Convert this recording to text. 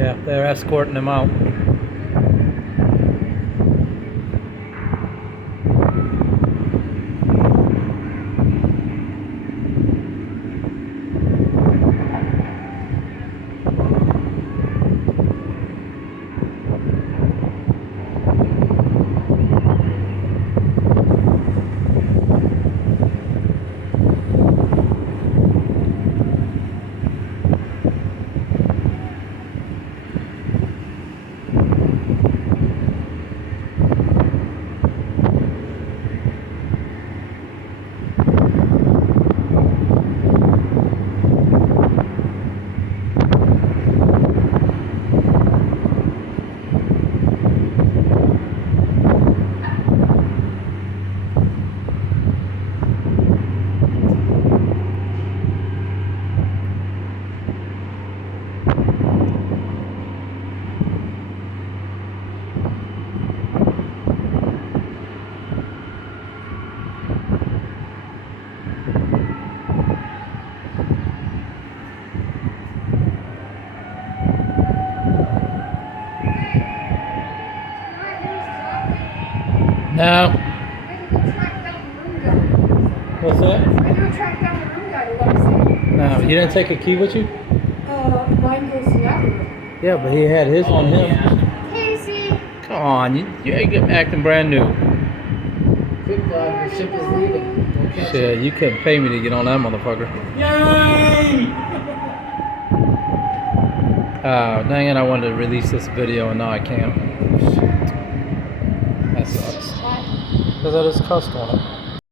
Yeah, they're escorting him out. No. What's that? I do a track down the room guy to let us in. No, you didn't take a key with you? Mine goes to that room. Yeah, but he had his on him. Casey! Come on, you're acting brand new. Quick dog, the ship is leaving. Don't catch Shit, you couldn't pay me to get on that motherfucker. Yay! Dang it, I wanted to release this video and now I can't. That sucks. Because I just cussed on it.